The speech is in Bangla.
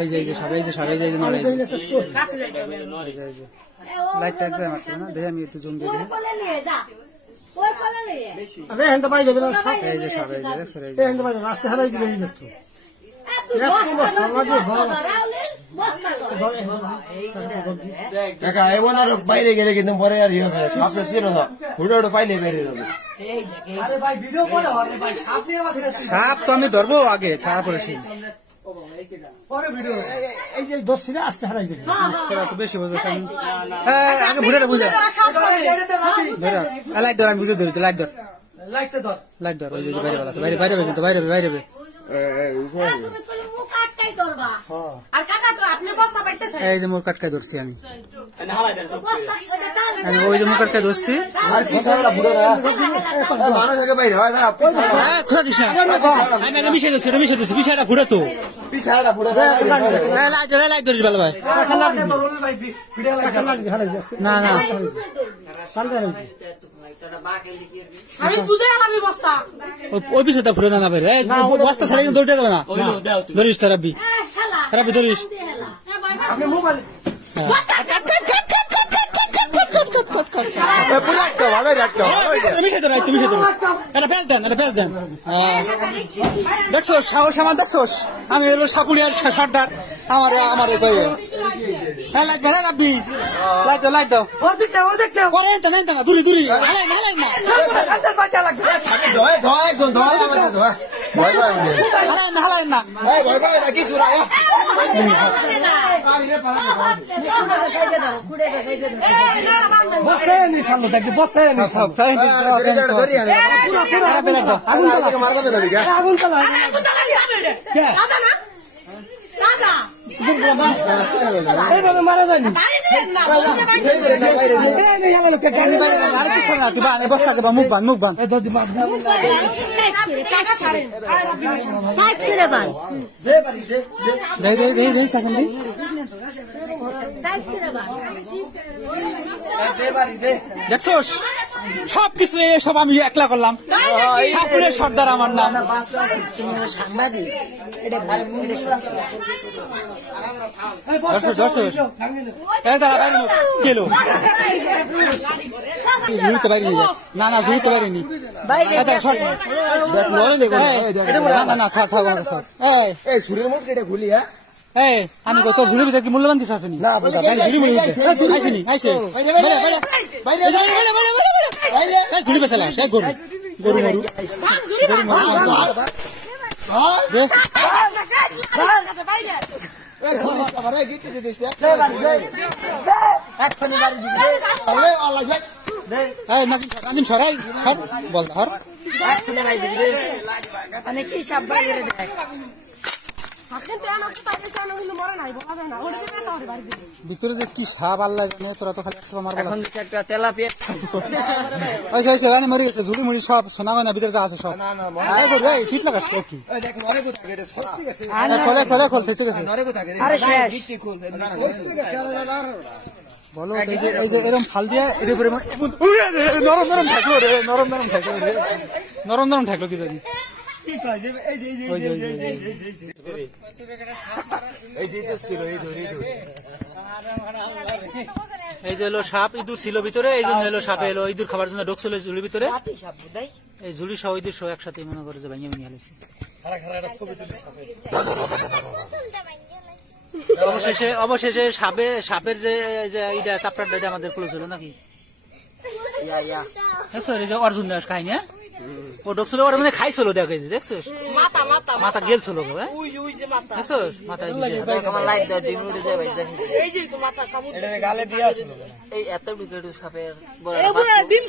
এই যে সাপ এই যে সাপ এই যে নড়ে লাইটটা একদম মারছে না দেখে আমি একটু জুম দিয়ে দিই আরে এখান তো বাইরে বেলা সাপ এই যে সাপ এই যে দেখছো এই এখান তো বাইরে রাস্তা হারাই দিলে এই দেখো এত বছর লাগে ভালো কাকা এমন বাইরে গেলে কিন্তু পরে আর ইয়ে হবে সাপটা ছিল না হুড়ো পাইলে বেরিয়ে যাবে আরে ভাই ভিডিও করে হবে ভাই সাপ নিয়ে আসে সাপ তো আমি ধরবো আগে ছাড়া পড়েছি পরে ভিডিও এই যে দোষী না আসতে হারাই দিবে তোরা তো বেশি বুঝছ হ্যাঁ আগে বুঝে বুঝে ধর লাইট ধর আমি বুঝে ধরি লাইট ধর লাইটটা ধর লাইট ধর ওই যে বাইরে আছে বাইরে বাইরে কিন্তু বাইরে বাইরে এই যে মোর কাটকায় ধরছি আমি ওই যে মোর কাটকায় ধরছি আর পিছাড়া বুড়ো না মানুষ আগে বাইরে হয় না খোঁজা দিস না মিশে দিচ্ছি পিছাটা ঘুরে তো পিছাড়া বুড়ো লাইট ধরিস ভালো ভাই না না ওই পিছাটা ঘুরে না ভাই বস্তা ছাড়া কিন্তু দৌড়তে যাবে না ধরিস তো রাব্বি রাব্বি ধরিস দেখছো সাহস আমার দেখছো আমি হলো সাকুলিয়ার সর্দার আমার আমার লাইট দাও রাব্বি লাইট দাও লাইট দাও না দূরে দূরে না বস্তায় নি সামনে দেখি বস্তায় নি সব আগুন চালা এইভাবে মারা যায়নি মুখ বান মুখ বান দেখছো সব কিছু সব আমি একলা করলাম সাপুরের সর্দার আমার নাম না না ঝুড়িতে পারিনি সুরের মধ্যে এটা ঘুলি আমি তোর ঝুড়ির ভিতরে কি মূল্যবান কিছু আসেনি ঝুড়ি বেসাল গরু গরু মরু নাজিম সরাই বল ধর কি সাপ বাইরে ভিতরে যে কি সাপ আল্লাহ জানে তোরা তো খালি একটা তেলাপিয়া মরে গেছে ঝুড়ি মুড়ি সব সোনা গয়না ভিতরে যা আছে সব ঠিক লাগাস কি খোলে খোলে খোলছে বলো এই যে এরকম ফাল দিয়া এর উপরে নরম নরম থাকলো রে নরম নরম থাকলো রে নরম নরম থাকলো কি জানি এই যে হলো সাপ ইঁদুর ছিল ভিতরে এই জন্য হলো সাপে এলো ইঁদুর খাবার জন্য ঢোকছিল ঝুলির ভিতরে এই ঝুলি সহ ইঁদুর সহ একসাথে মনে করে যে ভাঙিয়ে ভেঙে হালাইছে অবশেষে সাপের যে চাপড়াটা আমাদের ক্লোজ হলো নাকি অর্জুন দাস খাইনি ও ঢোকছিল ওর মানে খাইছিল দেখছো মাথা গেলছিল দেখছো মাথায় ডিম